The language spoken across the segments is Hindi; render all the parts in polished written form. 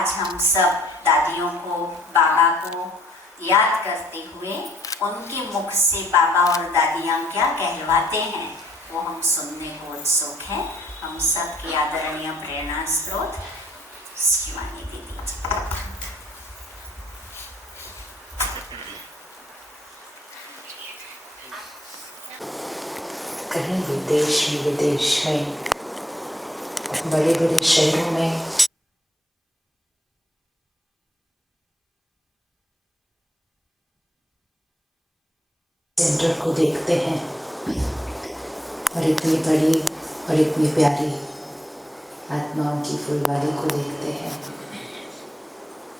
आज हम सब दादियों को, बाबा को याद करते हुए उनके मुख से बाबा और दादियाँ क्या कहलवाते हैं वो हम सुनने को उत्सुक हैं। हम सब के आदरणीय प्रेरणा स्रोत शिवानी दीदी जी। कहीं विदेश में बड़े बड़े शहरों में सेंटर को देखते हैं और इतनी बड़ी और इतनी प्यारी आत्माओं की फुलवारी को देखते हैं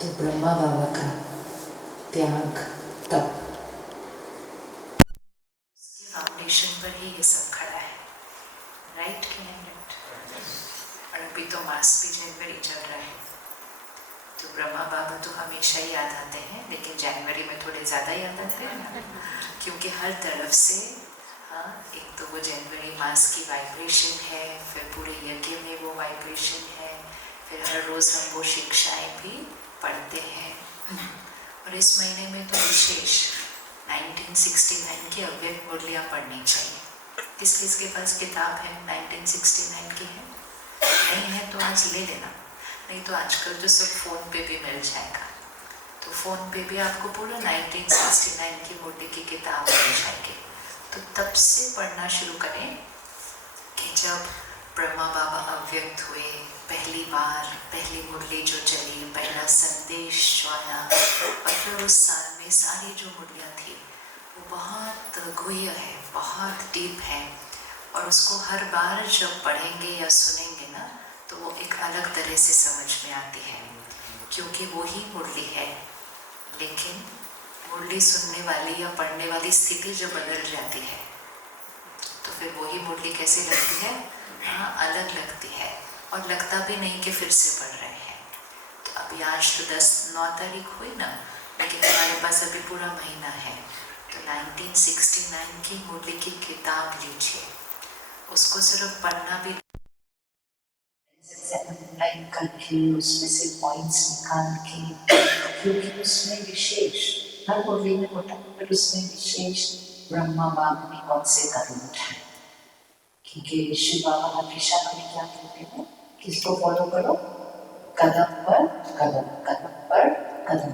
तो ब्रह्मा बाबा का त्याग तप उसके फाउंडेशन पर ही ये सब खड़ा है। राइट कि नहीं राइट? और अभी तो मास भी जनवरी चल रहा है तो ब्रह्मा बाबा तो हमेशा ही याद आते हैं, लेकिन जनवरी में थोड़े ज़्यादा याद आते हैं क्योंकि हर तरफ से एक तो वो जनवरी मास की वाइब्रेशन है, फिर पूरे यज्ञ में वो वाइब्रेशन है, फिर हर रोज़ हम वो शिक्षाएं भी पढ़ते हैं। और इस महीने में तो विशेष 1969 की अव्यक्त मुरलियाँ पढ़नी चाहिए। किस किस के पास किताब है 1969 की है? नहीं है तो आज ले लेना, नहीं तो आजकल तो सब फ़ोन पे भी मिल जाएगा, तो फ़ोन पे भी आपको पूरा 1969 की मुरली की किताब मिल जाएगी। तो तब से पढ़ना शुरू करें कि जब ब्रह्मा बाबा अव्यक्त हुए, पहली बार पहली मुरली जो चली, पहला संदेश जो आया, और फिर उस साल में सारी जो मुरलियाँ थी वो बहुत गुह्य है, बहुत डीप है, और उसको हर बार जब पढ़ेंगे या सुनेंगे ना तो वो एक अलग तरह से समझ में आती है, क्योंकि वो ही मुरली है। लेकिन मुरली सुनने वाली या पढ़ने वाली स्थिति जो बदल जाती है तो फिर वही मुरली कैसे लगती है? हाँ, अलग लगती है, और लगता भी नहीं कि फिर से पढ़ रहे हैं। तो अभी आज तो 9 तारीख हुई ना, लेकिन हमारे पास अभी पूरा महीना है, तो 1969 की मुरली की किताब लीजिए, उसको सिर्फ पढ़ना भी लाइन करके उसमें से पॉइंट्स निकाल के, क्योंकि उसमें विशेष हर मुरली में होता है, पर उसमें विशेष ब्रह्मा बाबा ने कौन से कदम उठाए, क्योंकि शिव बाबा हमेशा हमें क्या कहते हैं, किसको फॉलो करो, कदम पर कदम, कदम पर कदम।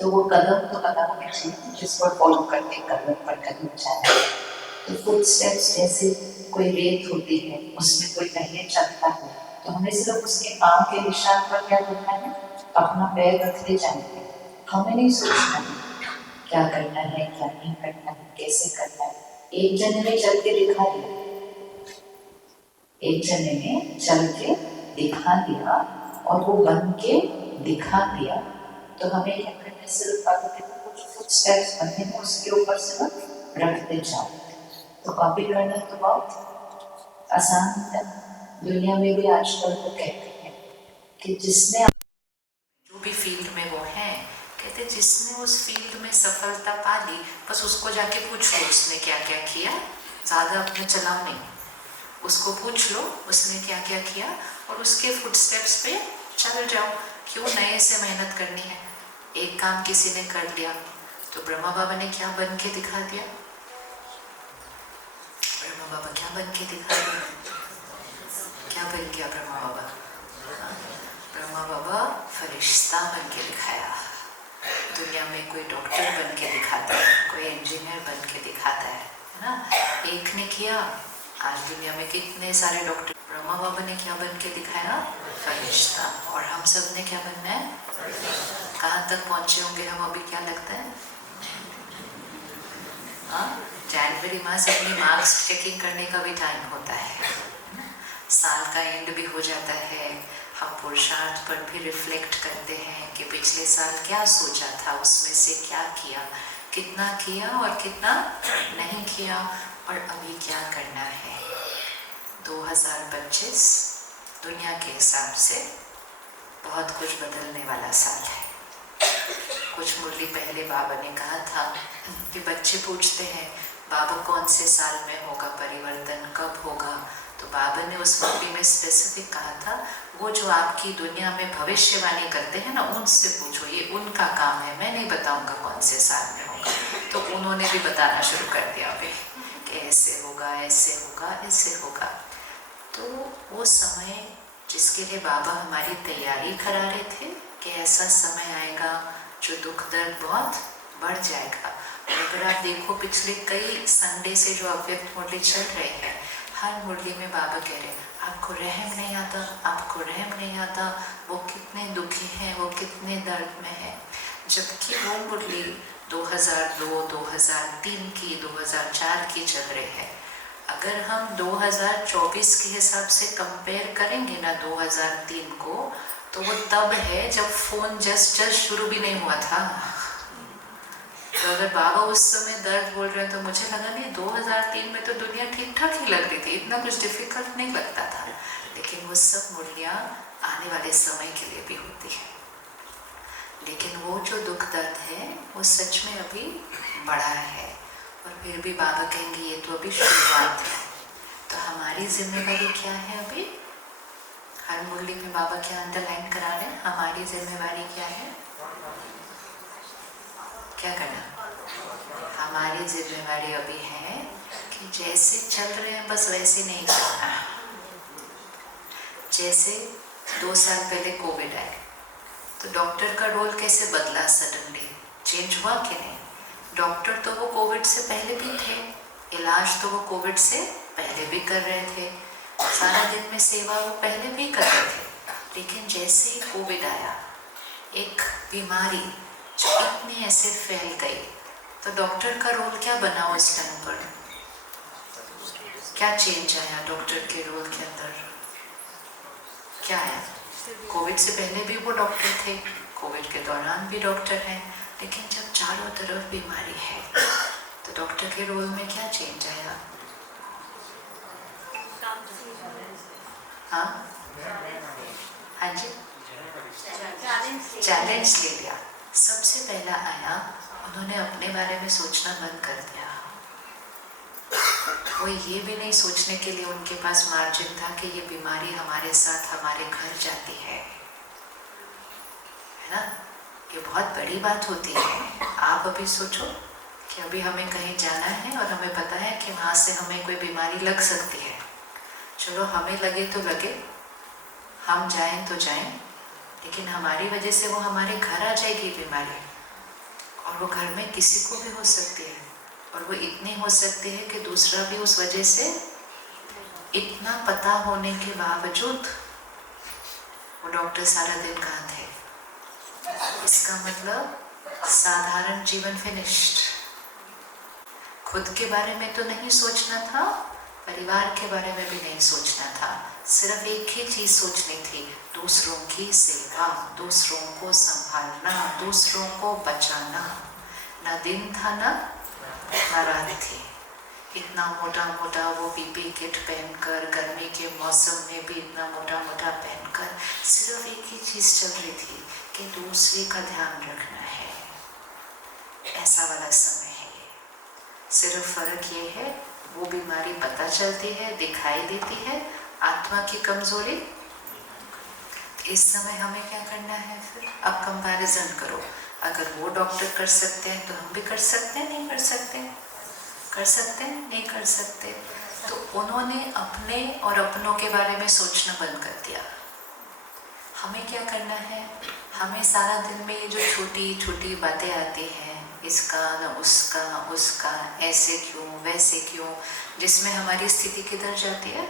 तो वो कदम तो पता होना चाहिए जिसको फॉलो करके कदम पर कदम जाए। तो फुटस्टेप्स जैसे कोई रेत होती है, उसमें कोई पहले चलता है तो हमें सिर्फ उसके पाँव के निशान पर क्या करना है, अपना पैर रखते जाना है। हमें नहीं सोचना है क्या करना है, क्या नहीं करना है, कैसे करना है। एक जने ने चल के दिखा दिया, एक जने ने चल के दिखा दिया और वो बन के दिखा दिया, तो हमें क्या करना है, सिर्फ कुछ फुटस्टेप्स बने हैं उसके ऊपर सिर्फ रखते जाओ। तो कॉपी करना तो बहुत आसान है। दुनिया में भी आजकल तो कहते हैं कि जिसने जो भी फील्ड में वो है, कहते जिसने उस फील्ड में सफलता पा ली बस उसको जाके पूछ लो उसने क्या क्या किया, ज़्यादा अपने चलाओ नहीं, उसको पूछ लो उसने क्या क्या किया और उसके फुटस्टेप्स पे चल जाओ। क्यों नए से मेहनत करनी है? एक काम किसी ने कर लिया तो ब्रह्मा बाबा ने क्या बन के दिखा दिया? ब्रह्मा बाबा क्या बन के दिखा दिया? क्या बन गया ब्रह्मा बाबा? ब्रह्मा बाबा फरिश्ता बन के दिखाया। दुनिया में कोई डॉक्टर बन के दिखाता है, कोई इंजीनियर बन के दिखाता है ना? एक ने किया, आज दुनिया में कितने सारे डॉक्टर। ब्रह्मा बाबा ने क्या बन के दिखाया? फरिश्ता। और हम सब ने क्या बनना है? कहाँ तक पहुँचे होंगे हम अभी, क्या लगता है? जनवरी मास अपनी मार्क्स चेकिंग करने का भी टाइम होता है, साल का एंड भी हो जाता है, हम पुरुषार्थ पर भी रिफ्लेक्ट करते हैं कि पिछले साल क्या सोचा था, उसमें से क्या किया, कितना किया और कितना नहीं किया, और अभी क्या करना है। 2025 दुनिया के हिसाब से बहुत कुछ बदलने वाला साल है। कुछ मुरली पहले बाबा ने कहा था कि बच्चे पूछते हैं बाबा कौन से साल में होगा परिवर्तन, कब होगा, तो बाबा ने उस मुरली में स्पेसिफिक कहा था, वो जो आपकी दुनिया में भविष्यवाणी करते हैं ना, उनसे पूछो, ये उनका काम है, मैं नहीं बताऊंगा कौन से साल में होगा। तो उन्होंने भी बताना शुरू कर दिया अभी कि ऐसे होगा, ऐसे होगा, ऐसे होगा। तो वो समय जिसके लिए बाबा हमारी तैयारी करा रहे थे कि ऐसा समय आएगा जो दुख दर्द बहुत बढ़ जाएगा। अगर आप देखो पिछले कई संडे से जो अव्यक्त मुरली चल रहे हैं, हर मुरली में बाबा कह रहे हैं आपको रहम नहीं आता, आपको रहम नहीं आता, वो कितने दुखी हैं, वो कितने दर्द में हैं। जबकि वो मुरली 2002, 2003 की, 2004 की चल रही है। अगर हम 2024 के हिसाब से कंपेयर करेंगे ना 2003 को, तो वो तब है जब फोन जस्ट शुरू भी नहीं हुआ था। तो अगर बाबा उस समय दर्द बोल रहे हैं तो मुझे लगा नहीं, 2003 में तो दुनिया ठीक ठाक ही लग रही थी, इतना कुछ डिफिकल्ट नहीं लगता था। लेकिन वो सब मुरलियाँ आने वाले समय के लिए भी होती है। लेकिन वो जो दुख दर्द है वो सच में अभी बड़ा है, और फिर भी बाबा कहेंगे ये तो अभी शुरुआत है। तो हमारी जिम्मेवारी क्या है अभी? हर मुरली में बाबा क्या अंडरलाइन करा रहे हैं, हमारी जिम्मेवारी क्या है? क्या करना? हमारी जिम्मेवारी अभी है कि जैसे चल रहे हैं बस वैसे नहीं चलना। जैसे 2 साल पहले कोविड आए तो डॉक्टर का रोल कैसे बदला, सडनली चेंज हुआ कि नहीं? डॉक्टर तो वो कोविड से पहले भी थे, इलाज तो वो कोविड से पहले भी कर रहे थे, सारा दिन में सेवा वो पहले भी कर रहे थे। लेकिन जैसे ही कोविड आया, एक बीमारी जो इतनी ऐसे फैल गई, तो डॉक्टर का रोल क्या बना उस टाइम पर? क्या चेंज आया डॉक्टर के रोल के अंदर? क्या आया? कोविड से पहले भी वो डॉक्टर थे, कोविड के दौरान भी डॉक्टर हैं, लेकिन जब चारों तरफ बीमारी है तो डॉक्टर के रोल में क्या चेंज आया? हाँ हाँ जी, चैलेंज ले लिया। सबसे पहला आया, उन्होंने अपने बारे में सोचना बंद कर दिया। वो ये भी नहीं सोचने के लिए उनके पास मार्जिन था कि ये बीमारी हमारे साथ हमारे घर जाती है ना? ये बहुत बड़ी बात होती है। आप अभी सोचो कि अभी हमें कहीं जाना है और हमें पता है कि वहाँ से हमें कोई बीमारी लग सकती है। चलो हमें लगे तो लगे, हम जाएं तो जाएं, लेकिन हमारी वजह से वो हमारे घर आ जाएगी बीमारी, और वो घर में किसी को भी हो सकती है, और वो इतनी हो सकती है कि दूसरा भी उस वजह से, इतना पता होने के बावजूद वो डॉक्टर सारा दिन कहाँ थे? इसका मतलब साधारण जीवन फिनिश्ड। खुद के बारे में तो नहीं सोचना था, परिवार के बारे में भी नहीं सोचना था, सिर्फ एक ही चीज सोचनी थी, दूसरों की सेवा, दूसरों को संभालना, दूसरों को बचाना। ना दिन था ना रात थी। इतना मोटा मोटा वो पीपी किट पहनकर, गर्मी के मौसम में भी इतना मोटा मोटा पहनकर, सिर्फ एक ही चीज चल रही थी कि दूसरे का ध्यान रखना है। ऐसा वाला समय है ये। सिर्फ फर्क ये है, वो बीमारी पता चलती है, दिखाई देती है, आत्मा की कमजोरी। इस समय हमें क्या करना है फिर? अब कंपैरिजन करो, अगर वो डॉक्टर कर सकते हैं तो हम भी कर सकते हैं, नहीं कर सकते? कर सकते हैं, नहीं कर सकते? तो उन्होंने अपने और अपनों के बारे में सोचना बंद कर दिया। हमें क्या करना है? हमें सारा दिन में ये जो छोटी छोटी बातें आती हैं, इसका न उसका, उसका, ऐसे क्यों, वैसे क्यों, जिसमें हमारी स्थिति किधर जाती है?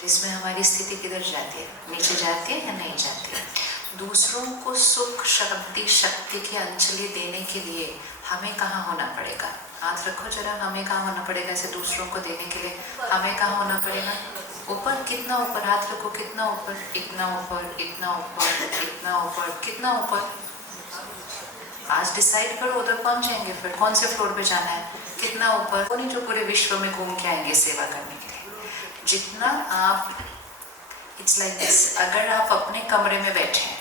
जिसमें हमारी स्थिति किधर जाती है? नीचे जाती है या नहीं जाती है? दूसरों को सुख, शांति, शक्ति की अंजलि देने के लिए हमें कहाँ होना पड़ेगा? हाथ रखो जरा, हमें कहाँ होना पड़ेगा ऐसे दूसरों को देने के लिए? हमें कहाँ होना पड़ेगा? ऊपर। कितना ऊपर? हाथ रखो, कितना ऊपर? इतना ऊपर, इतना ऊपर, इतना ऊपर, कितना ऊपर? आज डिसाइड करो, उधर पहुंच जाएंगे। फिर कौन से फ्लोर पे जाना है? कितना ऊपर? वो नहीं जो पूरे विश्व में घूम के आएंगे सेवा करने के लिए। जितना आप, इट्स लाइक दिस, अगर आप अपने कमरे में बैठे हैं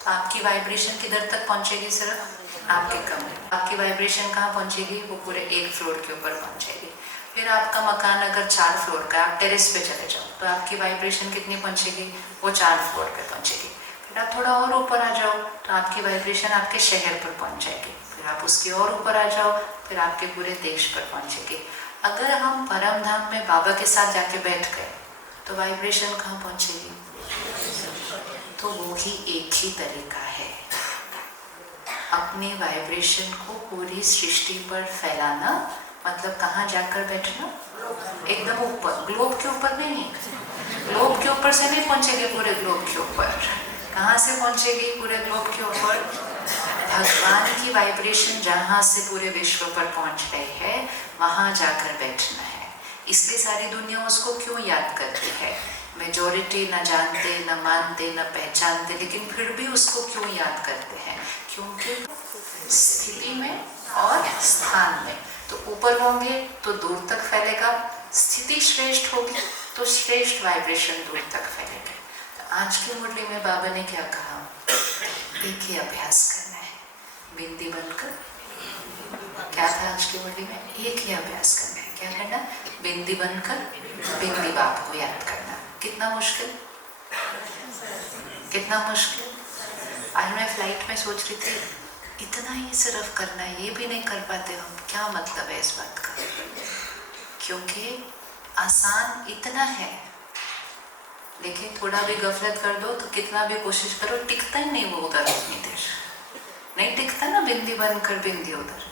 तो आपकी वाइब्रेशन किधर तक पहुंचेगी? सिर्फ आपके कमरे। आपकी वाइब्रेशन कहाँ पहुंचेगी? वो पूरे 1 फ्लोर के ऊपर पहुंचेगी। फिर आपका मकान अगर 4 फ्लोर का, आप टेरेस पे चले जाओ तो आपकी वाइब्रेशन कितनी पहुंचेगी? वो 4 फ्लोर पे पहुंचेगी। फिर आप थोड़ा और ऊपर आ जाओ तो आपकी वाइब्रेशन आपके शहर पर पहुंच जाएगी। फिर आप उसके और ऊपर आ जाओ, फिर आपके पूरे देश पर पहुंचेगी। अगर हम परम धाम में बाबा के साथ जाके बैठ गए तो वाइब्रेशन कहाँ पहुंचेगी? तो वो ही एक ही तरीका है, अपने वाइब्रेशन को पूरी सृष्टि पर फैलाना। मतलब कहाँ जाकर बैठना? एकदम ऊपर, ग्लोब के ऊपर नहीं। ग्लोब के ऊपर से नहीं पहुंचेगी पूरे ग्लोब के ऊपर। कहाँ से पहुंचेगी पूरे ग्लोब के ऊपर? भगवान की वाइब्रेशन जहाँ से पूरे विश्व पर पहुंच रही है वहाँ जाकर बैठना है। इसलिए सारी दुनिया उसको क्यों याद करती है? मेजॉरिटी न जानते, न मानते, न पहचानते, लेकिन फिर भी उसको क्यों याद करते हैं? क्योंकि स्थिति में और स्थान में, तो ऊपर होंगे तो दूर तक फैलेगा, स्थिति श्रेष्ठ होगी तो श्रेष्ठ वाइब्रेशन दूर तक फैलेगी। तो आज की मुरली में बाबा ने क्या कहा? एक ही अभ्यास करना है, बिंदी बनकर। क्या था आज की मुरली में? एक ही अभ्यास करना है। क्या करना? बिंदी बनकर बिंदी बाप को याद करना। कितना मुश्किल, कितना मुश्किल। आज मैं फ्लाइट में सोच रही थी, इतना ही सिर्फ करना है, ये भी नहीं कर पाते हम। क्या मतलब है इस बात का? क्योंकि आसान इतना है, लेकिन थोड़ा भी गफलत कर दो तो कितना भी कोशिश करो टिकता ही नहीं वो उधर, उतनी देर नहीं टिकता ना। बिंदी बनकर बिंदी उधर,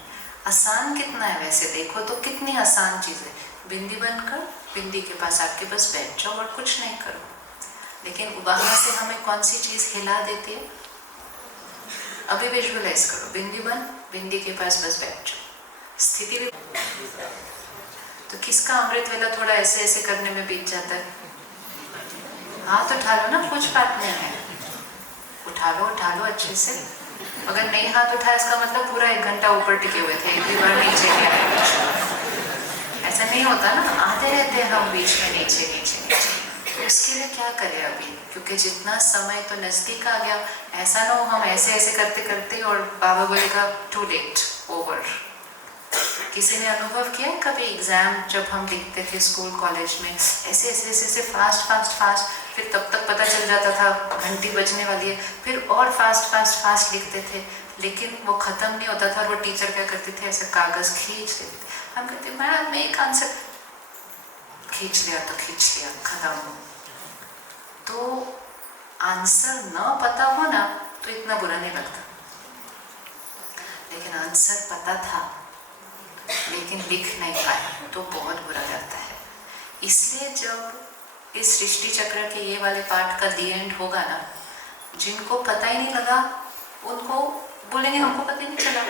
आसान कितना है वैसे देखो तो, कितनी आसान चीज़ है। बिंदी बनकर बिंदी के पास आपके बस बैठ जाओ और कुछ नहीं करो। लेकिन वहां से हमें कौन सी चीज़ हिला देती है? अभी विजुअलाइज करो, बिंदी बन बिंदी के पास बस बैठ जाओ। स्थिति भी तो किसका अमृत वेला थोड़ा ऐसे ऐसे करने में बीत जाता है। हाथ उठा लो ना, कुछ बात नहीं है, उठा लो अच्छे से। अगर नहीं हाथ उठाया इसका मतलब पूरा 1 घंटा ऊपर टिके हुए थे, एक भी बार नीचे नहीं आए। ऐसा नहीं होता ना, आते रहते हैं हम बीच में नीचे नीचे नीचे। तो उसके लिए क्या करें अभी? क्योंकि जितना समय तो नज़दीक आ गया, ऐसा ना हो हम ऐसे ऐसे करते करते और बाबा बोलेगा टू लेट, ओवर। किसी ने अनुभव किया कभी? एग्जाम जब हम लिखते थे स्कूल कॉलेज में, ऐसे ऐसे ऐसे ऐसे फास्ट फास्ट फास्ट, फिर तब तक पता चल जाता था घंटी बजने वाली है, फिर और फास्ट फास्ट फास्ट लिखते थे, लेकिन वो ख़त्म नहीं होता था। और वो टीचर क्या करती थी? ऐसे कागज़ खींच देते थे। हम कहते मैडम मैं एक आंसर खींच लिया तो खींच लिया, खत्म। तो आंसर न पता हो ना तो इतना बुरा नहीं लगता, लेकिन आंसर पता था लेकिन लिख नहीं पाया तो बहुत बुरा लगता है। इसलिए जब इस सृष्टि चक्र के ये वाले पार्ट का दी एंड होगा ना, जिनको पता ही नहीं लगा उनको बोलेंगे हमको पता ही नहीं चला,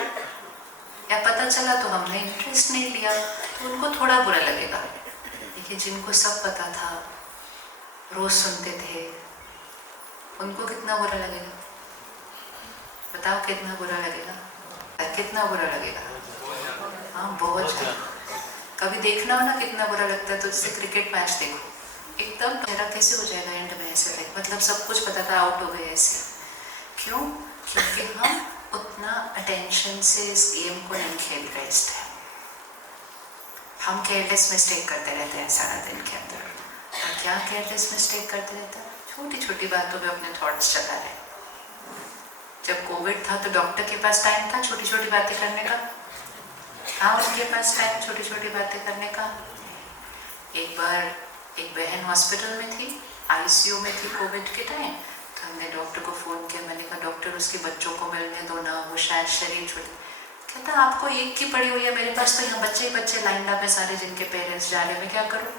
या पता चला तो हमने इंटरेस्ट नहीं लिया, तो उनको थोड़ा बुरा लगेगा। देखिए जिनको सब पता था, रोज सुनते थे, उनको कितना बुरा लगेगा? बताओ कितना बुरा लगेगा? कितना बुरा लगेगा? हाँ बहुत। कभी देखना हो ना कितना बुरा लगता है, तो जैसे क्रिकेट मैच देखो, एकदम चेहरा कैसे हो जाएगा एंड में, ऐसे मतलब सब कुछ पता था आउट हो गए ऐसे। क्यों? क्योंकि हम उतना अटेंशन से इस गेम को नहीं खेल रहे इस टाइम। हम केयरलेस मिस्टेक करते रहते हैं सारा दिन के अंदर। और क्या केयरलेस मिस्टेक करते रहते हैं? छोटी छोटी बातों पे अपने थॉट्स चला रहे। जब कोविड था तो डॉक्टर के पास टाइम था छोटी छोटी बातें करने का? हाँ उनके पास टाइम छोटी छोटी बातें करने का। एक बार एक बहन हॉस्पिटल में थी, आईसीयू में थी कोविड के टाइम, तो हमने डॉक्टर को फ़ोन किया। मैंने कहा डॉक्टर उसके बच्चों को मिलने दो ना, वो शायद शरीर छोटे। कहता आपको एक की पड़ी हुई है, मेरे पास तो यहाँ बच्चे ही बच्चे लाइन अप है सारे, जिनके पेरेंट्स जा रहे हैं, मैं क्या करूँ?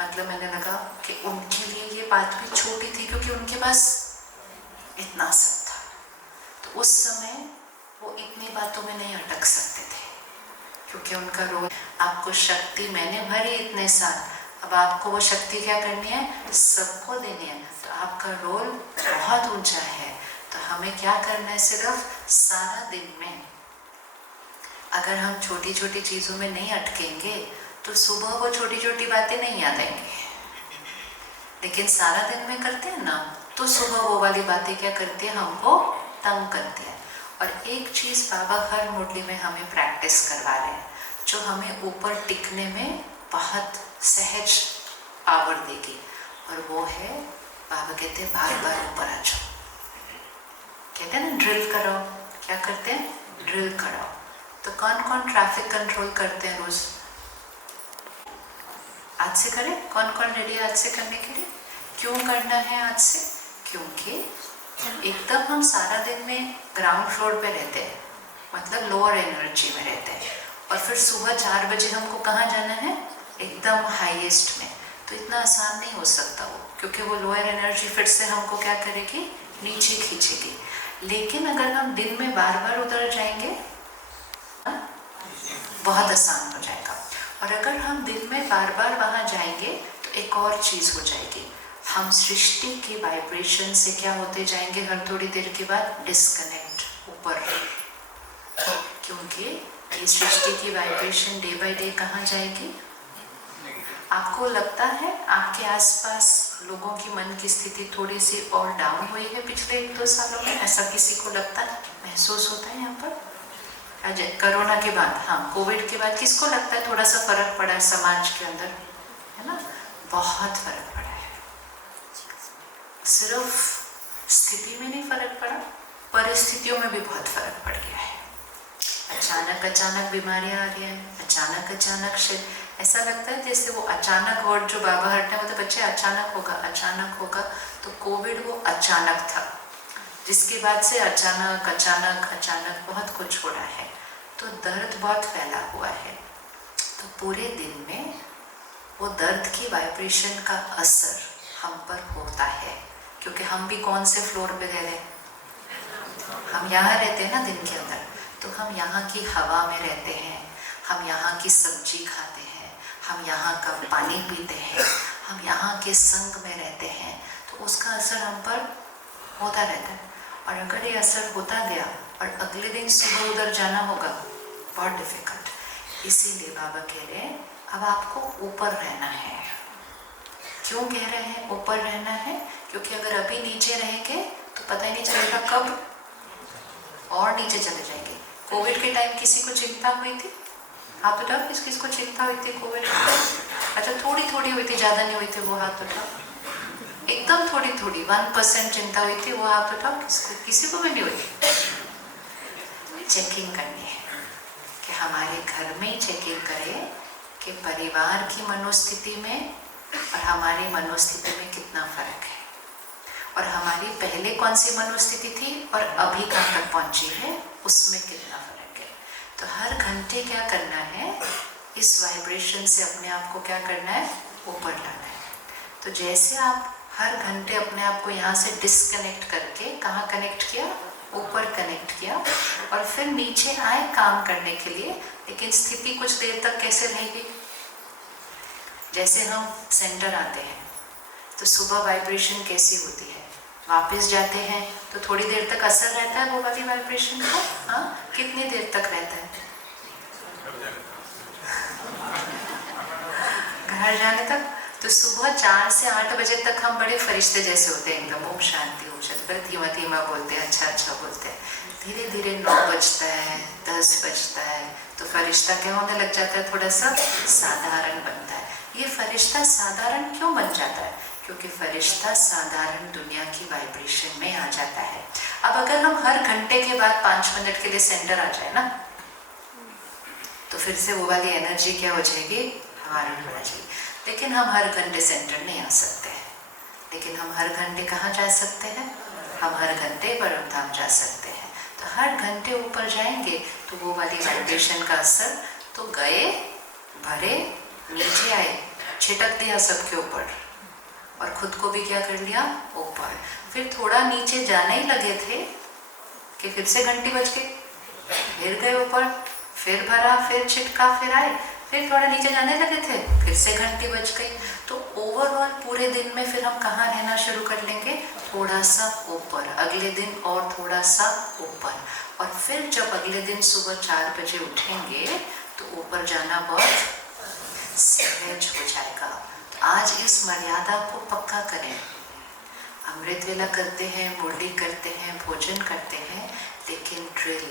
मतलब मैंने लगा कि उनके लिए ये बात भी छोटी थी क्योंकि उनके पास इतना सब था। तो उस समय वो इतनी बातों में नहीं अटक सकते थे क्योंकि उनका रोल, आपको शक्ति मैंने भरी इतने साल, अब आपको वो शक्ति क्या करनी है? सबको देनी है। तो आपका रोल बहुत ऊंचा है। तो हमें क्या करना है? सिर्फ सारा दिन में अगर हम छोटी छोटी चीज़ों में नहीं अटकेंगे तो सुबह वो छोटी छोटी बातें नहीं याद आएंगी, लेकिन सारा दिन में करते हैं ना तो सुबह वो वाली बातें क्या करती है? हमको तंग करती है। और एक चीज़ बाबा हर मुरली में हमें प्रैक्टिस करवा रहे हैं जो हमें ऊपर टिकने में बहुत सहज पावर देगी, और वो है बाबा कहते हैं बार बार ऊपर आ जाओ। कहते हैं ना ड्रिल कराओ, क्या करते हैं? ड्रिल कराओ। तो कौन कौन ट्रैफिक कंट्रोल करते हैं रोज? आज से करें? कौन कौन रेडी है आज से करने के लिए? क्यों करना है आज से? क्योंकि एकदम हम सारा दिन में ग्राउंड फ्लोर पे रहते हैं, मतलब लोअर एनर्जी में रहते हैं, और फिर सुबह 4 बजे हमको कहाँ जाना है? एकदम हाईएस्ट में। तो इतना आसान नहीं हो सकता वो, क्योंकि वो लोअर एनर्जी फिर से हमको क्या करेगी? नीचे खींचेगी। लेकिन अगर हम दिन में बार बार उधर जाएंगे बहुत आसान हो जाएगा। और अगर हम दिन में बार बार वहाँ जाएंगे तो एक और चीज़ हो जाएगी, हम सृष्टि के वाइब्रेशन से क्या होते जाएंगे? हर थोड़ी देर के बाद डिस्कनेक्ट ऊपर, क्योंकि ये सृष्टि की वाइब्रेशन डे बाय डे कहाँ जाएगी? आपको लगता है आपके आसपास लोगों की मन की स्थिति थोड़ी सी और डाउन हुई है पिछले 1-2 सालों में? ऐसा किसी को लगता है, महसूस होता है यहाँ पर? कोरोना के बाद, हाँ कोविड के बाद किसको लगता है थोड़ा सा फर्क पड़ा है समाज के अंदर? है ना, बहुत फर्क पड़ा है। सिर्फ स्थिति में नहीं फर्क पड़ा, परिस्थितियों में भी बहुत फर्क पड़ गया है। अचानक अचानक बीमारियां आ रही हैं, अचानक अचानक से ऐसा लगता है जैसे वो अचानक वर्ड जो बाबा हटने मतलब बच्चे अचानक होगा, अचानक होगा। तो कोविड वो अचानक था, जिसके बाद से अचानक अचानक अचानक बहुत कुछ हो रहा है। तो दर्द बहुत फैला हुआ है। तो पूरे दिन में वो दर्द की वाइब्रेशन का असर हम पर होता है, क्योंकि हम भी कौन से फ्लोर पे रह रहे हैं? हम यहाँ रहते हैं ना दिन के अंदर। तो हम यहाँ की हवा में रहते हैं, हम यहाँ की सब्जी खाते हैं, हम यहाँ का पानी पीते हैं, हम यहाँ के संग में रहते हैं। तो उसका असर हम पर होता रहता है। और अगर ये असर होता गया और अगले दिन सुबह उधर जाना होगा, बहुत डिफिकल्ट। इसीलिए बाबा कह रहे हैं अब आपको ऊपर रहना है। क्यों कह रहे हैं ऊपर रहना है? क्योंकि अगर अभी नीचे रहेंगे तो पता ही नहीं चलेगा कब और नीचे चले जाएंगे। कोविड के टाइम किसी को चिंता हुई थी? हाथ उठाओ, किस किस को चिंता हुई थी कोविड में? अच्छा, थोड़ी थोड़ी हुई थी, ज़्यादा नहीं हुई थी, वो हाथ उठाओ। एकदम थोड़ी थोड़ी 1% चिंता हुई थी, वो हाथ उठाओ। किसी को भी नहीं हुई? चेकिंग करनी है कि हमारे घर में ही चेकिंग करें कि परिवार की मनोस्थिति में और हमारी मनोस्थिति में कितना फर्क है, और हमारी पहले कौन सी मनोस्थिति थी और अभी कहाँ तक पहुँची है, उसमें कितना फर्क है। तो हर घंटे क्या करना है? इस वाइब्रेशन से अपने आप को क्या करना है? ऊपर लाना है। तो जैसे आप हर घंटे अपने आप को यहाँ से डिस्कनेक्ट करके कहाँ कनेक्ट किया? ऊपर कनेक्ट किया, और फिर नीचे आए काम करने के लिए। लेकिन स्थिति कुछ देर तक कैसे रहेगी? जैसे हम सेंटर आते हैं तो सुबह वाइब्रेशन कैसी होती है, वापस जाते हैं तो थोड़ी देर तक असर रहता है वो वाली वाइब्रेशन का। हाँ, कितनी देर तक रहता है? घर जाने तक। तो सुबह 4 से 8 बजे तक हम बड़े फरिश्ते जैसे होते हैं, एकदम ओम शांति ओम शांति, पर धीमा धीमा बोलते हैं, अच्छा अच्छा बोलते हैं। धीरे धीरे 9 बजता है, 10 बजता है, तो फरिश्ता क्या होने लग जाता है? थोड़ा सा साधारण बनता है। ये फरिश्ता साधारण क्यों बन जाता है? क्योंकि फरिश्ता साधारण दुनिया की वाइब्रेशन में आ जाता है। अब अगर हम हर घंटे के बाद 5 मिनट के लिए सेंटर आ जाए ना, तो फिर से वो वाली एनर्जी क्या हो जाएगी? हमारी हो जाएगी। लेकिन हम हर घंटे सेंटर नहीं आ सकते हैं। लेकिन हम हर घंटे कहाँ जा सकते हैं? हम हर घंटे परम धाम जा सकते हैं। तो हर घंटे ऊपर जाएंगे तो वो वाली वाइब्रेशन का असर, तो गए, भरे, नीचे आए, छिटक दिया सबके ऊपर, और खुद को भी क्या कर लिया? ऊपर। फिर थोड़ा नीचे जाने ही लगे थे कि फिर से घंटी बज गई, फिर गए ऊपर, फिर भरा, फिर छिटका, फिर आए, फिर थोड़ा नीचे जाने लगे थे, फिर से घंटी बज गई। तो ओवरऑल पूरे दिन में फिर हम कहाँ रहना शुरू कर लेंगे? थोड़ा सा ऊपर, अगले दिन और थोड़ा सा ऊपर, और फिर जब अगले दिन सुबह 4 बजे उठेंगे तो ऊपर जाना बहुत सहज हो जाएगा। तो आज इस मर्यादा को पक्का करें। अमृत वेला करते हैं, मुरली करते हैं, भोजन करते हैं, लेकिन ड्रिल,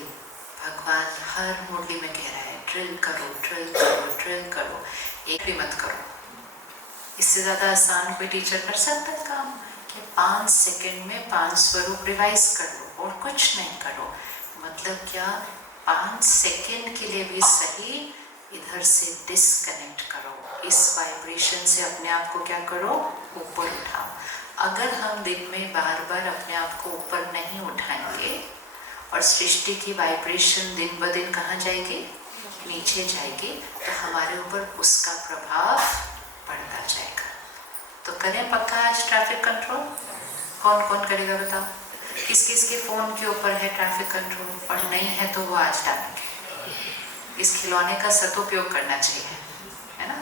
भगवान हर मुरली में कह रहा है ड्रिल करो, ड्रिल करो, ड्रिल करो। एक भी मत करो। इससे ज़्यादा आसान कोई टीचर कर सकता है काम कि 5 सेकंड में 5 स्वरूप रिवाइज कर लो और कुछ नहीं करो। मतलब क्या, 5 सेकंड के लिए भी सही इधर से डिस्कनेक्ट करो, इस वाइब्रेशन से अपने आप को क्या करो, ऊपर उठाओ। अगर हम दिन में बार बार अपने आप को ऊपर नहीं उठाएंगे और सृष्टि की वाइब्रेशन दिन ब दिन कहाँ जाएगी, नीचे जाएगी, तो हमारे ऊपर उसका प्रभाव बढ़ता जाएगा। तो करें पक्का आज ट्रैफिक कंट्रोल? कौन कौन करेगा बताओ? किस किस के फ़ोन के ऊपर है ट्रैफिक कंट्रोल और नहीं है तो वो आज डालेंगे। इस खिलौने का सदुपयोग करना चाहिए, है ना।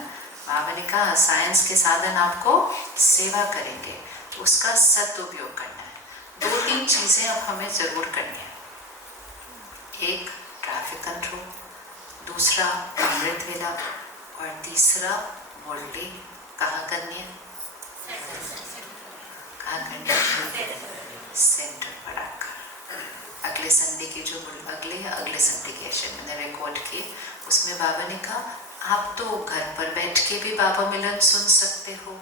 बाबा ने कहा साइंस के साधन आपको सेवा करेंगे, उसका सदुपयोग करना है। 2-3 चीज़ें अब हमें ज़रूर करनी है। एक ट्रैफिक कंट्रोल, दूसरा अमृत वेला और तीसरा मुरली। कहाँ करनी है? कहाँ करनी है? सेंटर पर आकर। अगले संडे की जो अगले संडे की सेशन मैंने रिकॉर्ड की, उसमें बाबा ने कहा आप तो घर पर बैठ के भी बाबा मिलन सुन सकते हो।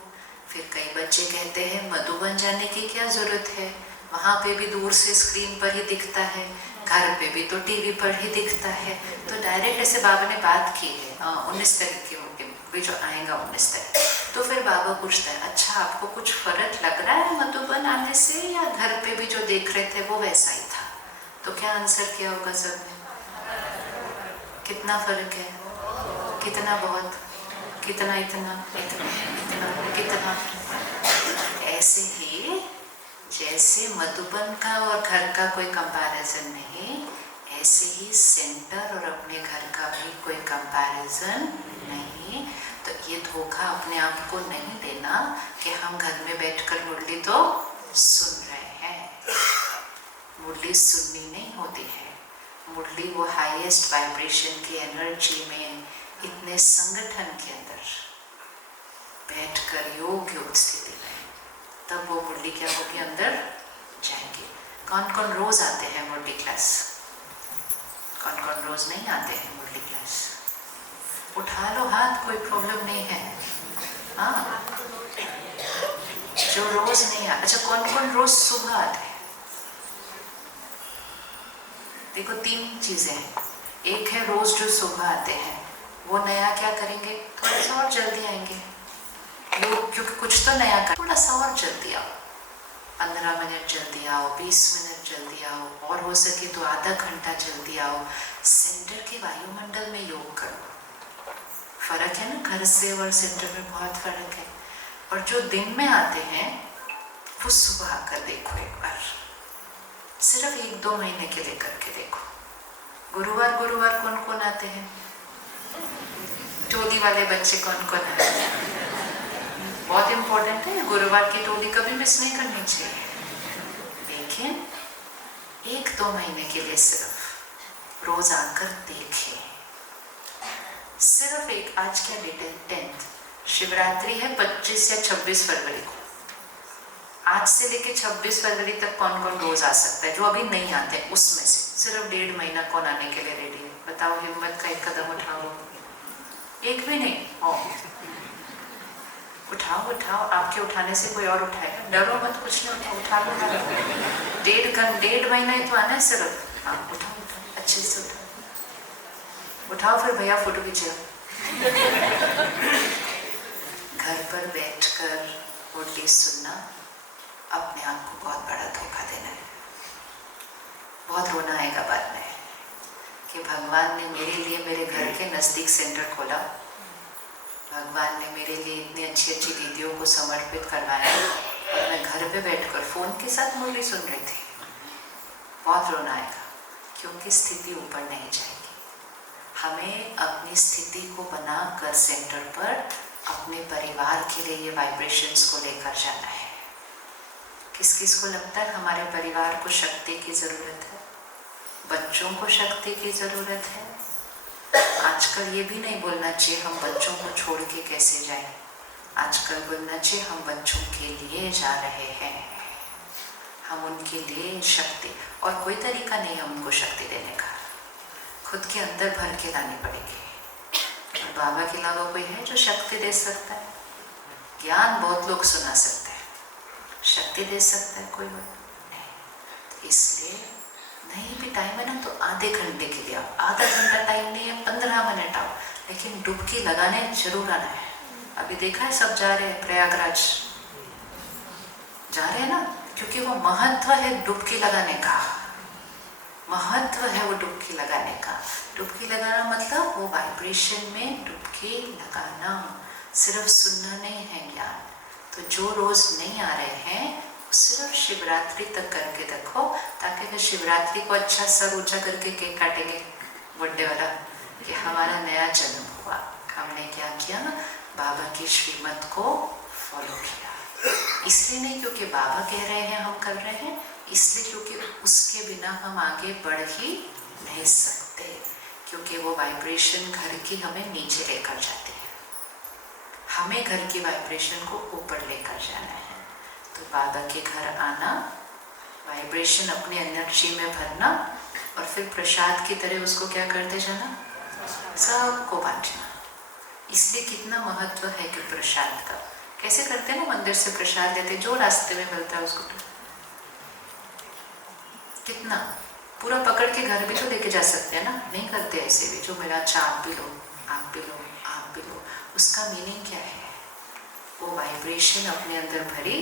फिर कई बच्चे कहते हैं मधुबन जाने की क्या ज़रूरत है, वहाँ पे भी दूर से स्क्रीन पर ही दिखता है, घर पे भी तो टीवी पर ही दिखता है। तो डायरेक्ट ऐसे बाबा ने बात की है 19 तारीख की, उनके भी जो आएगा 19 तारीख। तो फिर बाबा पूछता है अच्छा आपको कुछ फर्क लग रहा है मधुबन आने से, या घर पे भी जो देख रहे थे वो वैसा ही था? तो क्या आंसर किया होगा सबने? कितना फर्क है? कितना बहुत? कितना इतना इतना इतना कितना? ऐसे ही जैसे मधुबन का और घर का कोई कंपैरिजन नहीं, ऐसे ही सेंटर और अपने घर का भी कोई कंपैरिजन नहीं। तो ये धोखा अपने आप को नहीं देना कि हम घर में बैठकर मुरली तो सुन रहे हैं। मुरली सुननी नहीं होती है, मुरली वो हाईएस्ट वाइब्रेशन की एनर्जी में इतने संगठन के अंदर बैठकर योग स्थिति में, तब वो मुरली क्या होगी, अंदर जाएंगे। कौन कौन रोज आते हैं मुरली क्लास? कौन कौन रोज नहीं आते हैं मुरली क्लास? उठा लो हाथ, कोई प्रॉब्लम नहीं है। हाँ, जो रोज नहीं आते। अच्छा, कौन कौन रोज सुबह आते हैं? देखो 3 चीजें हैं। एक है रोज जो सुबह आते हैं, वो नया क्या करेंगे, थोड़ा सा और जल्दी आएंगे वो, क्योंकि कुछ तो नया कर, थोड़ा सा और जल्दी आओ, 15 मिनट जल्दी आओ, 20 मिनट जल्दी आओ, और हो सके तो आधा घंटा जल्दी आओ। सेंटर के वायुमंडल में योग करो। फर्क है ना, घर से और सेंटर में बहुत फर्क है। और जो दिन में आते हैं वो सुबह आकर देखो एक बार, सिर्फ 1-2 महीने के लिए करके देखो। गुरुवार गुरुवार कौन कौन आते हैं? टोली वाले बच्चे कौन कौन आते हैं? बहुत इम्पोर्टेंट है, गुरुवार की टोली कभी मिस नहीं करनी चाहिए। लेकिन 1-2 महीने के लिए सिर्फ रोज आकर देखें। सिर्फ एक, आज क्या डेट है? 10th। शिवरात्रि है 25 या 26 फरवरी को। आज से लेके 26 फरवरी तक कौन कौन रोज आ सकता है? जो अभी नहीं आते हैं उसमें से सिर्फ 1.5 महीना कौन आने के लिए रेडी है? बताओ, हिम्मत का एक कदम उठाओ। एक भी नहीं हो, उठाओ उठाओ। आपके उठाने से कोई और उठाएगा, डरो मत, कुछ नहीं, उठा लो। 1.5 महीना ही तो आना है सिर्फ। हाँ, उठाओ उठाओ, अच्छे से उठाओ। फिर भैया फोटो खींचो। घर पर बैठकर मुरली सुनना अपने आप को बहुत बड़ा धोखा देना है। बहुत रोना आएगा बाद में कि भगवान ने मेरे लिए मेरे घर के नज़दीक सेंटर खोला, भगवान ने मेरे लिए इतनी अच्छी अच्छी दीदियों को समर्पित करवाया और मैं घर पे बैठकर फ़ोन के साथ मुरली सुन रही थी। बहुत रोना आएगा, क्योंकि स्थिति ऊपर नहीं जाएगी। हमें अपनी स्थिति को बनाकर सेंटर पर अपने परिवार के लिए ये वाइब्रेशंस को लेकर जाना है। किस किस को लगता है हमारे परिवार को शक्ति की ज़रूरत है? बच्चों को शक्ति की ज़रूरत है। आजकल ये भी नहीं बोलना चाहिए हम बच्चों को छोड़ के कैसे जाएं। आजकल बोलना चाहिए हम बच्चों के लिए जा रहे हैं, हम उनके लिए शक्ति, और कोई तरीका नहीं है उनको शक्ति देने का, खुद के अंदर भर के लानी पड़ेगी। बाबा के अलावा कोई है जो शक्ति दे सकता है? ज्ञान बहुत लोग सुना सकते हैं, शक्ति दे सकता है कोई नहीं। तो इसलिए नहीं भी टाइम है ना तो आधे घंटे के लिए आओ, आधा घंटा टाइम नहीं है 15 मिनट आओ, लेकिन डुबकी लगाने जरूर आना है। अभी देखा है सब जा रहे हैं प्रयागराज, जा रहे हैं ना, क्योंकि वो महत्व है डुबकी लगाने का, महत्व है वो डुबकी लगाने का। डुबकी लगाना मतलब वो वाइब्रेशन में डुबकी लगाना, सिर्फ सुनना नहीं है ज्ञान। तो जो रोज नहीं आ रहे हैं सिर्फ शिवरात्रि तक करके देखो, ताकि फिर शिवरात्रि को अच्छा सर ऊंचा करके केक काटेंगे बर्थडे वाला कि हमारा नया जन्म हुआ। हमने क्या किया? बाबा की श्रीमत को फॉलो किया। इसलिए नहीं क्योंकि बाबा कह रहे हैं हम कर रहे हैं, इसलिए क्योंकि उसके बिना हम आगे बढ़ ही नहीं सकते, क्योंकि वो वाइब्रेशन घर की हमें नीचे लेकर जाती है, हमें घर की वाइब्रेशन को ऊपर लेकर जाना है। तो बाबा के घर आना, वाइब्रेशन अपने एनर्जी में भरना और फिर प्रसाद की तरह उसको क्या करते जाना, सबको बांटना। इसलिए कितना महत्व है कि प्रसाद का कैसे करते हैं ना, मंदिर से प्रसाद लेते जो रास्ते में मिलता है उसको कितना पूरा पकड़ के घर भी तो लेके जा सकते हैं ना, नहीं करते ऐसे भी, जो मिला अच्छा आप भी लो, आप भी लो, आप भी लो। उसका मीनिंग क्या है? वो वाइब्रेशन अपने अंदर भरी,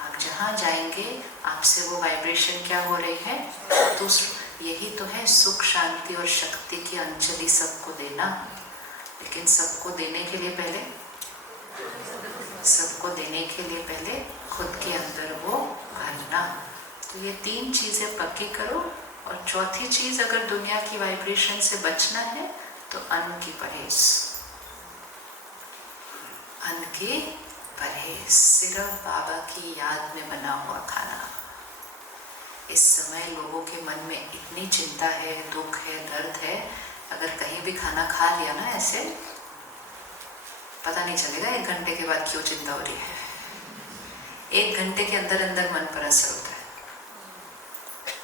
आप जहाँ जाएंगे आपसे वो वाइब्रेशन क्या हो रही है, दूसरों। यही तो है सुख शांति और शक्ति की अंजलि सबको देना। लेकिन सबको देने के लिए पहले, सबको देने के लिए पहले खुद के अंदर वो भरना। तो ये 3 चीजें पक्की करो। और चौथी चीज, अगर दुनिया की वाइब्रेशन से बचना है तो अन्न की परहेज, अन्न की परहेज, सिर्फ बाबा की याद में बना हुआ खाना। इस समय लोगों के मन में इतनी चिंता है, दुख है, दर्द है, अगर कहीं भी खाना खा लिया ना ऐसे, पता नहीं चलेगा 1 घंटे के बाद क्यों चिंता हो रही है। 1 घंटे के अंदर अंदर मन पर असर होता है,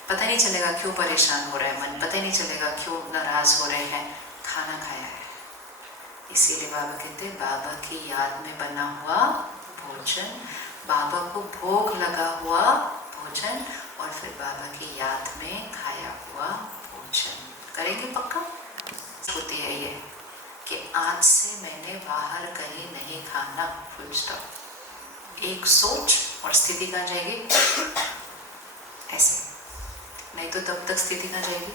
पता नहीं चलेगा क्यों परेशान हो रहा है मन, पता ही नहीं चलेगा क्यों नाराज हो रहे हैं, खाना खाया है। इसीलिए बाबा कहते हैं बाबा की याद में बना हुआ भोजन, बाबा को भोग लगा हुआ भोजन, और फिर बाबा की याद में खाया हुआ भोजन करेंगे पक्का। होती है ये कि आज से मैंने बाहर कहीं नहीं खाना, फुल स्टॉप। एक सोच और स्थिति कहाँ जाएगी, ऐसे, नहीं तो तब तक स्थिति कहाँ जाएगी,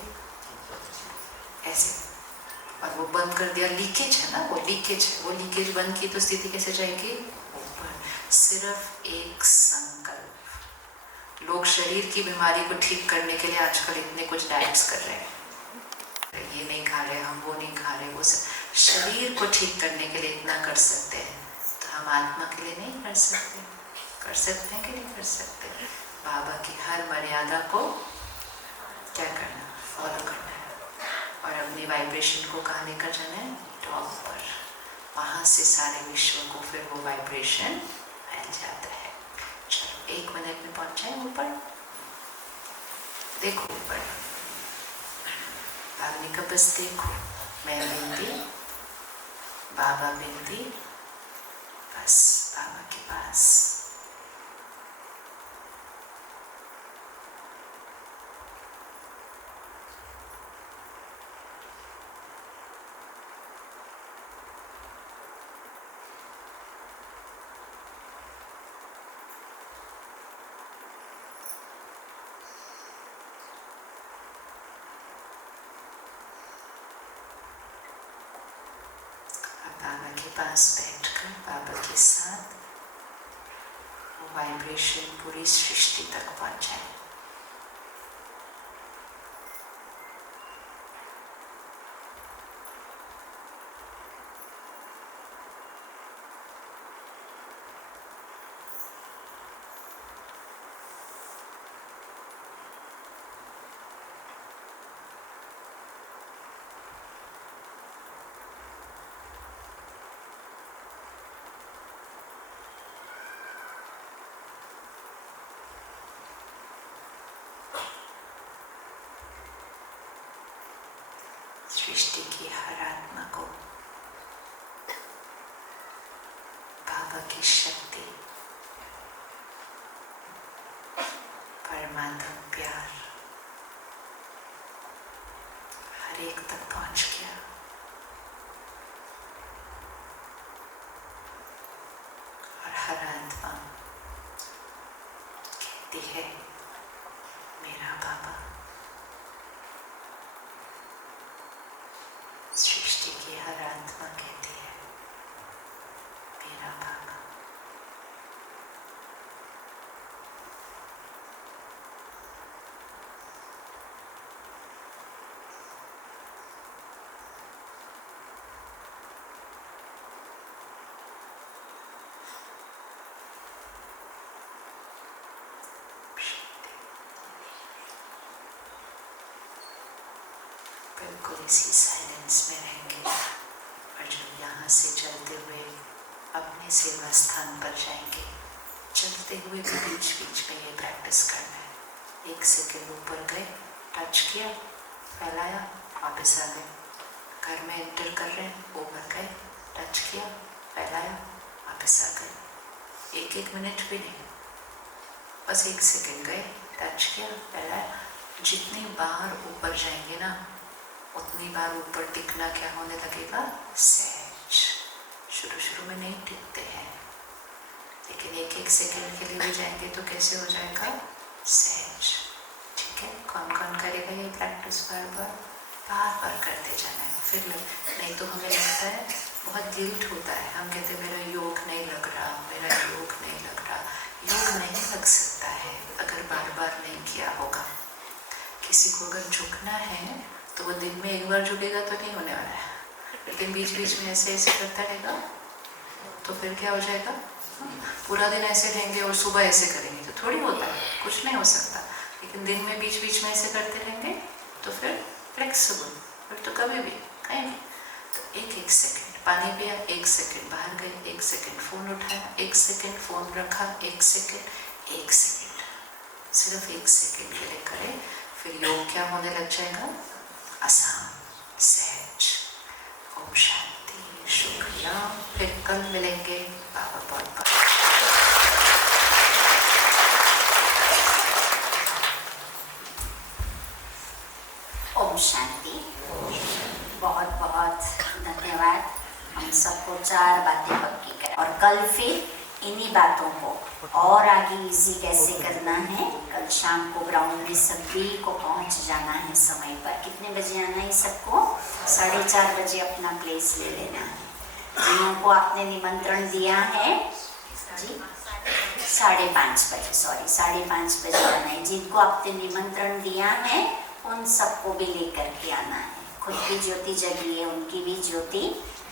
ऐसे। और वो बंद कर दिया, लीकेज है ना, वो लीकेज है, वो लीकेज बंद की तो स्थिति कैसे जाएगी, ऊपर। सिर्फ एक संकल्प। लोग शरीर की बीमारी को ठीक करने के लिए आजकल इतने कुछ डाइट्स कर रहे हैं, ये नहीं खा रहे हम, वो नहीं खा रहे, वो सब। शरीर को ठीक करने के लिए इतना कर सकते हैं, तो हम आत्मा के लिए नहीं कर सकते? कर सकते हैं कि नहीं कर सकते? बाबा की हर मर्यादा को क्या करना, फॉलो करना है, और अपनी वाइब्रेशन को कहाँ लेकर जाना है, टॉप पर। वहाँ से सारे विश्व को फिर वो वाइब्रेशन फैल जाता है। चलो 1 मिनट में पहुँच जाए ऊपर, देखो ऊपर, बाबा का बस देखो, मैं बिंदी, बाबा बिंदी, बस बाबा के पास। बाबा के पास बैठकर बाबा के साथ वो वाइब्रेशन पूरी सृष्टि तक पहुंच जाए। सृष्टि की हर आत्मा को बाबा की शक्ति, परमात्मा प्यार हर एक तक पहुंच गया। और हर आत्मा कहती है मेरा बाबा। सृष्टि की हर आत्मा कहती है मेरा बाबा। बिल्कुल इसी साइलेंस में रहेंगे और जब यहाँ से चलते हुए अपने सेवा स्थान पर जाएंगे, चलते हुए भी बीच बीच में ये प्रैक्टिस करना है। 1 सेकेंड ऊपर गए, टच किया, फैलाया, वापस आ गए। घर में एंटर कर रहे हैं, ऊपर गए, टच किया, फैलाया, वापस आ गए। 1-1 मिनट भी नहीं, बस 1 सेकेंड गए, टच किया, फैलाया। जितनी बार ऊपर जाएंगे ना, उतनी बार ऊपर टिकना क्या होने लगेगा? सहज। शुरू में नहीं टिकते हैं, लेकिन 1-1 सेकेंड के लिए भी जाएंगे तो कैसे हो जाएगा? सहज। ठीक है, कौन कौन करेगा ये प्रैक्टिस? बार बार करते जाना है। फिर नहीं तो हमें लगता है, बहुत गिल्ट होता है, हम कहते हैं मेरा योग नहीं लग रहा, मेरा योग नहीं लग रहा। योग नहीं लग सकता है अगर बार बार नहीं किया होगा। किसी को अगर झुकना है तो वो दिन में 1 बार झुकेगा तो नहीं होने वाला है, लेकिन बीच बीच में ऐसे ऐसे करता रहेगा तो फिर क्या हो जाएगा? पूरा दिन ऐसे रहेंगे और सुबह ऐसे करेंगे तो थोड़ी होता है, कुछ नहीं हो सकता। लेकिन दिन में बीच बीच में ऐसे करते रहेंगे तो फिर फ्लेक्सिबल, फिर तो कभी भी कहीं नहीं। तो 1-1 सेकेंड पानी पिया, 1 सेकेंड बाहर गए, 1 सेकेंड फ़ोन उठाया, 1 सेकेंड फ़ोन रखा, 1 सेकेंड, 1 सेकेंड, सिर्फ 1 सेकेंड के लिए करें। फिर योग क्या होने लग जाएगा? आसान, सहज। ओम शांति, शुक्रिया। फिर कल मिलेंगे। बाबा बहुत ओम शांति। बहुत बहुत धन्यवाद। हम सबको 4 बातें पक्की करें और कल फिर इन्हीं बातों को और आगे इजी कैसे करना है। कल शाम को ग्राउंड में सभी को पहुंच जाना है समय पर। कितने बजे आना है सबको? 4:30 बजे अपना प्लेस ले लेना है। जिनको आपने निमंत्रण दिया है जी 5:30 बजे, सॉरी 5:30 बजे आना है। जिनको आपने निमंत्रण दिया है उन सबको भी लेकर के आना है। खुद की ज्योति जगी है, उनकी भी ज्योति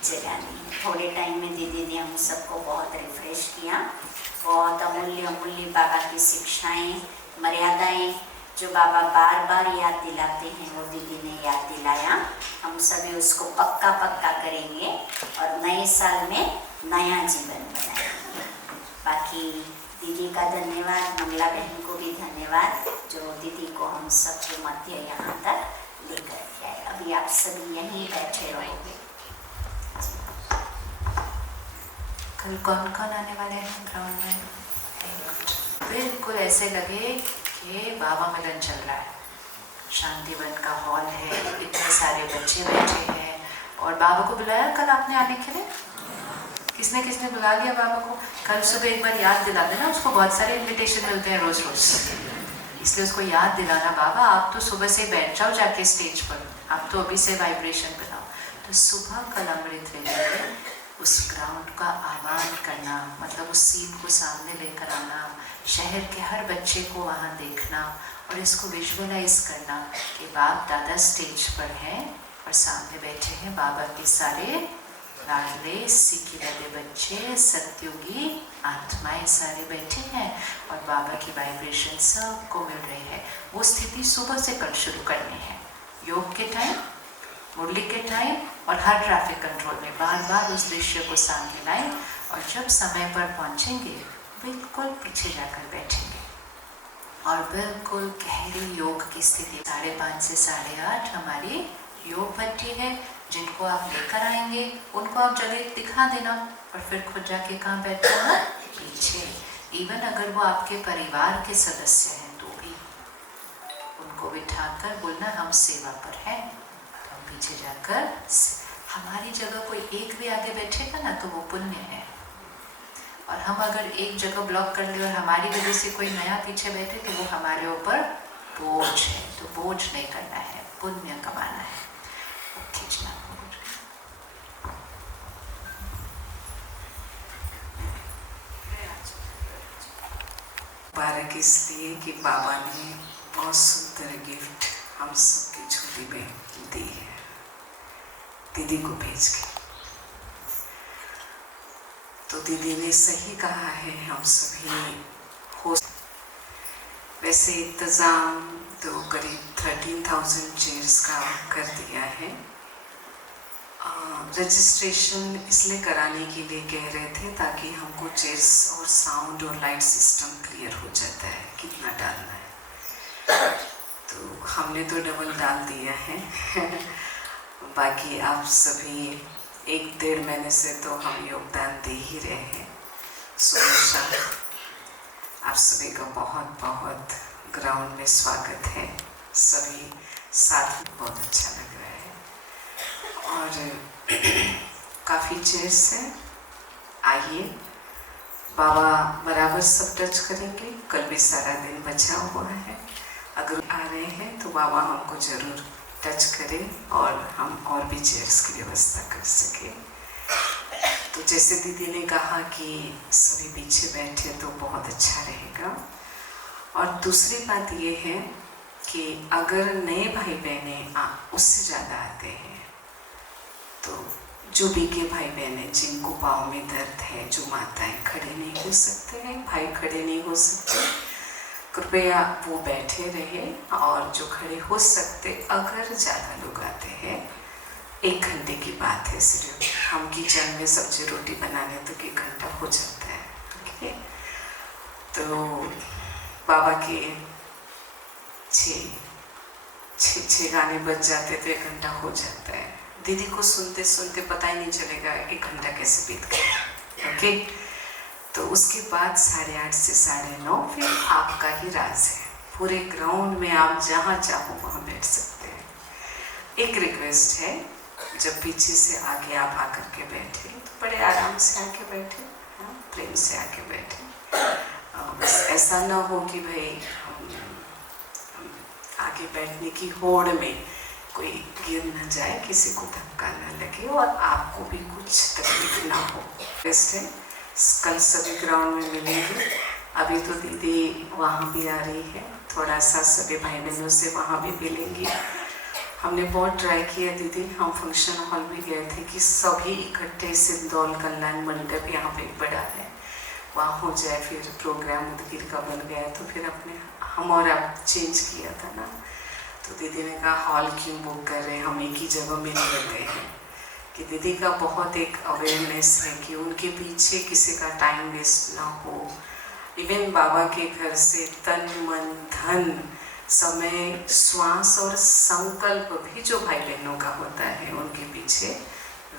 जगानी है। थोड़े टाइम में दीदी ने हम सबको बहुत रिफ्रेश किया। बहुत अमूल्य बाबा की शिक्षाएं, मर्यादाएं जो बाबा बार बार याद दिलाते हैं वो दीदी ने याद दिलाया। हम सभी उसको पक्का करेंगे और नए साल में नया जीवन बनाएंगे। बाकी दीदी का धन्यवाद, मंगला बहन को भी धन्यवाद जो दीदी को हम सबके मध्य यहाँ तक लेकर के आए। अभी आप सभी यहीं बैठे रहोगे। कल कौन कौन आने वाले हैं ग्राउंड में? बिल्कुल ऐसे लगे कि बाबा मिलन चल रहा है। शांतिवन का हॉल है, इतने सारे बच्चे बैठे हैं और बाबा को बुलाया कल आपने आने के लिए? किसने किसने बुला लिया बाबा को? कल सुबह एक बार याद दिला देना उसको। बहुत सारे इन्विटेशन मिलते हैं रोज रोज, इसलिए उसको याद दिलाना बाबा आप तो सुबह से बैठ जाओ जाके स्टेज पर, आप तो अभी से वाइब्रेशन बनाओ। तो सुबह कल अमृत वेले में उस ग्राउंड का आह्वान करना, मतलब उस सीन को सामने लेकर आना, शहर के हर बच्चे को वहाँ देखना और इसको विजुअलाइज करना कि बाप दादा स्टेज पर हैं और सामने बैठे हैं बाबा के सारे लाडले सिकिलते बच्चे, सत्युगी आत्माएं सारे बैठे हैं और बाबा की वाइब्रेशन सबको मिल रही है। वो स्थिति सुबह से कल शुरू करनी है। योग के टाइम, मुरली के टाइम और हर ट्रैफिक कंट्रोल में बार बार उस दृश्य को सामने लाएं और जब समय पर पहुंचेंगे बिल्कुल पीछे जाकर बैठेंगे और बिल्कुल गहरी योग की स्थिति। 5:30 से 8:30 हमारी योग भट्टी है। जिनको आप लेकर आएंगे उनको आप जगह दिखा देना। और फिर खुद जाके कहाँ बैठना है? पीछे। इवन अगर वो आपके परिवार के सदस्य हैं तो भी उनको बिठाकर बोलना हम सेवा पर हैं, तो हम पीछे जाकर हमारी जगह कोई एक भी आगे बैठेगा ना तो वो पुण्य है। और हम अगर एक जगह ब्लॉक कर ले और हमारी वजह से कोई नया पीछे बैठे तो वो हमारे ऊपर बोझ है। तो बोझ नहीं करना है, पुण्य कमाना है। खींचना मुबारक इसलिए कि बाबा ने बहुत सुंदर गिफ्ट हम सबकी झोली में दी है, दीदी को भेज के। तो दीदी ने सही कहा है, हम सभी हो वैसे इंतज़ाम तो करीब 13,000 चेयर्स का कर दिया है। रजिस्ट्रेशन इसलिए कराने के लिए कह रहे थे ताकि हमको चेयर्स और साउंड और लाइट सिस्टम क्लियर हो जाता है कितना डालना है। तो हमने तो डबल डाल दिया है बाकी आप सभी 1-1.5 महीने से तो हम योगदान दे ही रहे हैं। सुरेशा, आप सभी का बहुत बहुत ग्राउंड में स्वागत है। सभी साथ में बहुत अच्छा लग रहा है और काफ़ी चेयर्स हैं। आइए, बाबा बराबर सब टच करेंगे। कल भी सारा दिन बचा हुआ है। अगर आ रहे हैं तो बाबा हमको ज़रूर टच करें और हम और भी चेयर्स की व्यवस्था कर सकें। तो जैसे दीदी ने कहा कि सभी पीछे बैठे तो बहुत अच्छा रहेगा। और दूसरी बात ये है कि अगर नए भाई बहने उससे ज़्यादा आते हैं तो जो बीके भाई बहने जिनको पाँव में दर्द है, जो माताएं खड़े नहीं हो सकते हैं, भाई खड़े नहीं हो सकते, कृपया वो बैठे रहे। और जो खड़े हो सकते, अगर ज़्यादा लोग आते हैं 1 घंटे की बात है सिर्फ। हम किचन में सब्जी रोटी बनाने तो 1 घंटा हो जाता है। ओके, तो बाबा के 6 गाने बज जाते तो 1 घंटा हो जाता है। दीदी को सुनते सुनते पता ही नहीं चलेगा 1 घंटा कैसे बीत गया। ओके, तो उसके बाद 8:30 से 9:30 फिर आपका ही राज है। पूरे ग्राउंड में आप जहाँ चाहो वहाँ बैठ सकते हैं। एक रिक्वेस्ट है, जब पीछे से आगे आप आकर के बैठे तो बड़े आराम से आके बैठे, प्रेम से आके बैठे। बस ऐसा ना हो कि भाई आगे बैठने की होड़ में कोई गिर न जाए, किसी को धक्का न लगे और आपको भी कुछ तकलीफ ना हो। बेस्ट है, कल सभी ग्राउंड में मिलेंगे। अभी तो दीदी वहाँ भी आ रही है, थोड़ा सा सभी भाई बहनों से वहाँ भी मिलेंगी। हमने बहुत ट्राई किया दीदी, हम फंक्शन हॉल भी गए थे कि सभी इकट्ठे सिंदौल कल्याण मंडप यहाँ पे बड़ा है, वहाँ हो जाए। फिर प्रोग्राम उदगिर का बन गया तो फिर अपने हम और आप चेंज किया था ना। तो दीदी ने कहा हॉल क्यों बुक कर रहे हैं, हम एक ही जगह मिल लेते हैं। कि दीदी का बहुत एक अवेयरनेस है कि उनके पीछे किसी का टाइम वेस्ट ना हो। इवन बाबा के घर से तन मन धन समय श्वास और संकल्प भी जो भाई बहनों का होता है उनके पीछे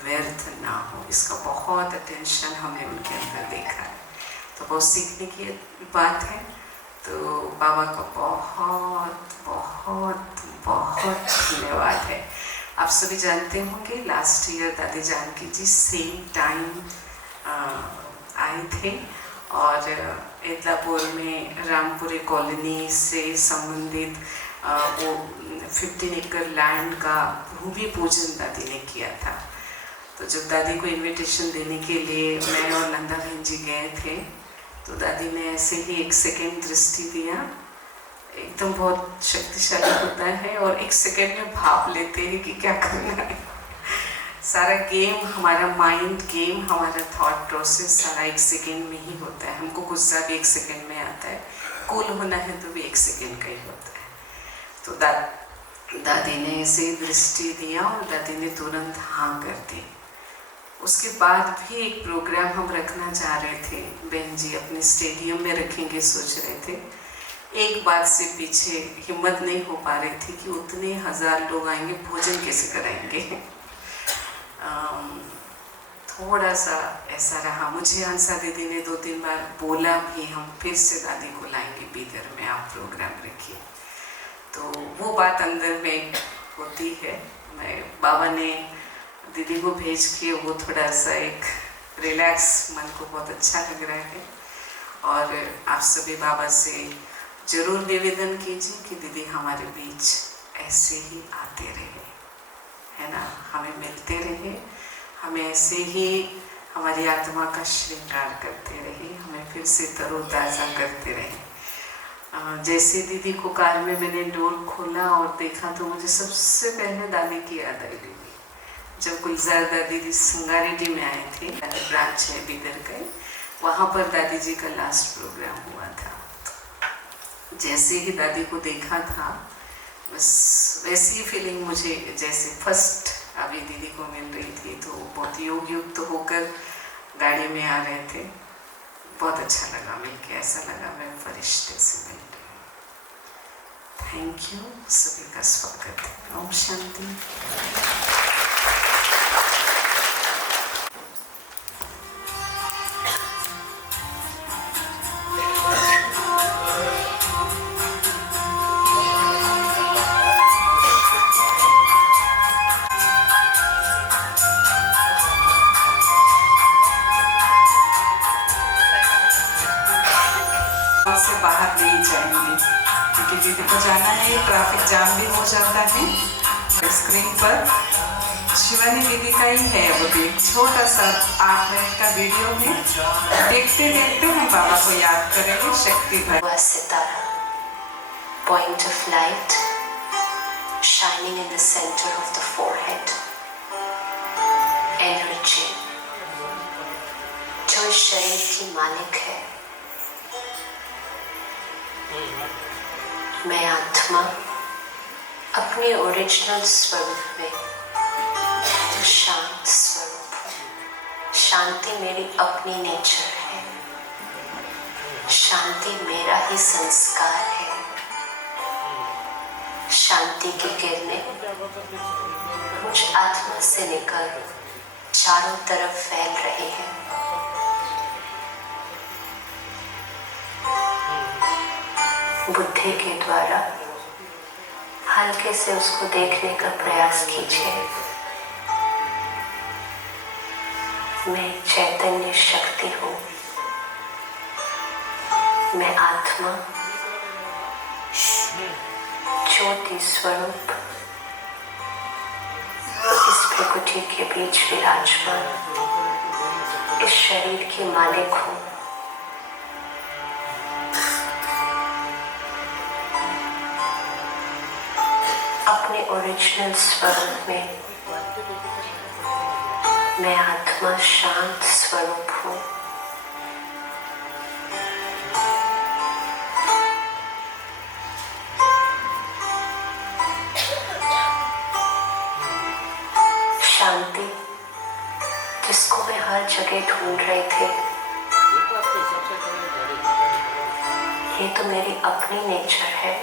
व्यर्थ ना हो, इसका बहुत अटेंशन हमने उनके अंदर देखा है। तो बहुत सीखने की बात है। तो बाबा का बहुत बहुत बहुत धन्यवाद है। आप सभी जानते होंगे लास्ट ईयर दादी जानकी जी सेम टाइम आए थे और एदलापुर में रामपुरी कॉलोनी से संबंधित वो 15 एकड़ लैंड का भूमि पूजन दादी ने किया था। तो जब दादी को इनविटेशन देने के लिए मैं और नंदा बहन जी गए थे तो दादी ने ऐसे ही 1 सेकेंड दृष्टि दिया, एकदम बहुत शक्तिशाली होता है और 1 सेकेंड में भाप लेते हैं कि क्या करना है। सारा गेम, हमारा माइंड गेम, हमारा थॉट प्रोसेस सारा 1 सेकेंड में ही होता है। हमको गुस्सा भी 1 सेकेंड में आता है, कूल होना है तो भी 1 सेकेंड का ही होता है। तो दादी ने ऐसे दृष्टि दिया और दादी ने तुरंत हाँ कर दी। उसके बाद भी एक प्रोग्राम हम रखना चाह रहे थे, बहन जी अपने स्टेडियम में रखेंगे सोच रहे थे। एक बात से पीछे हिम्मत नहीं हो पा रही थी कि उतने 1000 लोग आएंगे, भोजन कैसे कराएंगे। थोड़ा सा ऐसा रहा, मुझे हंसा दीदी ने 2-3 बार बोला भी हम फिर से दादी को लाएंगे बीदर में, आप प्रोग्राम रखिए। तो वो बात अंदर में होती है। मैं बाबा ने दीदी को भेज के वो थोड़ा सा एक रिलैक्स, मन को बहुत अच्छा लग रहा है। और आप सभी बाबा से जरूर निवेदन कीजिए कि दीदी हमारे बीच ऐसे ही आते रहे, है ना, हमें मिलते रहे, हमें ऐसे ही हमारी आत्मा का श्रृंगार करते रहे, हमें फिर से तरोताज़ा करते रहे। जैसे दीदी को कार में मैंने डोर खोला और देखा तो मुझे सबसे पहले दादी की याद आई दीदी। जब गुलजार दादी संगारेड्डी में आए थे, ब्रांच है बीदर का, वहाँ पर दादी जी का लास्ट प्रोग्राम हुआ था। जैसे ही दादी को देखा था, बस वैसी फीलिंग मुझे जैसे फर्स्ट अभी दीदी को मिल रही थी। तो बहुत योग युक्त होकर गाड़ी में आ रहे थे, बहुत अच्छा लगा मिलके, ऐसा लगा मैं फरिश्ते से मिल रही हूँ। थैंक यू, सभी का स्वागत है। ओम शांति। से बाहर नहीं जाएंगे क्योंकि दीदी को जाना है, ट्रैफिक जाम भी हो जाता है। स्क्रीन पर शिवानी दीदी का ही है वो भी छोटा सा 8 मिनट का वीडियो में, देखते देखते हम बाबा को याद करेंगे। शक्ति भर सितारा, point of light shining in the center of the forehead, energy जो इस शरीर की मालिक है। मैं आत्मा अपने ओरिजिनल स्वरूप में तो शांत स्वरूप हूँ। शांति मेरी अपनी नेचर है, शांति मेरा ही संस्कार है। शांति की किरणें मुझ आत्मा से निकल चारों तरफ फैल रही हैं। बुद्धि के द्वारा हल्के से उसको देखने का प्रयास कीजिए। मैं चैतन्य शक्ति हूँ, मैं आत्मा ज्योति स्वरूप इस प्रकृति के बीच विराजमान इस शरीर की मालिक हूँ। अपने ओरिजिनल स्वरूप में मैं आत्मा शांत स्वरूप हूँ। शांति जिसको मैं हर जगह ढूंढ रही थी, ये तो मेरी अपनी नेचर है।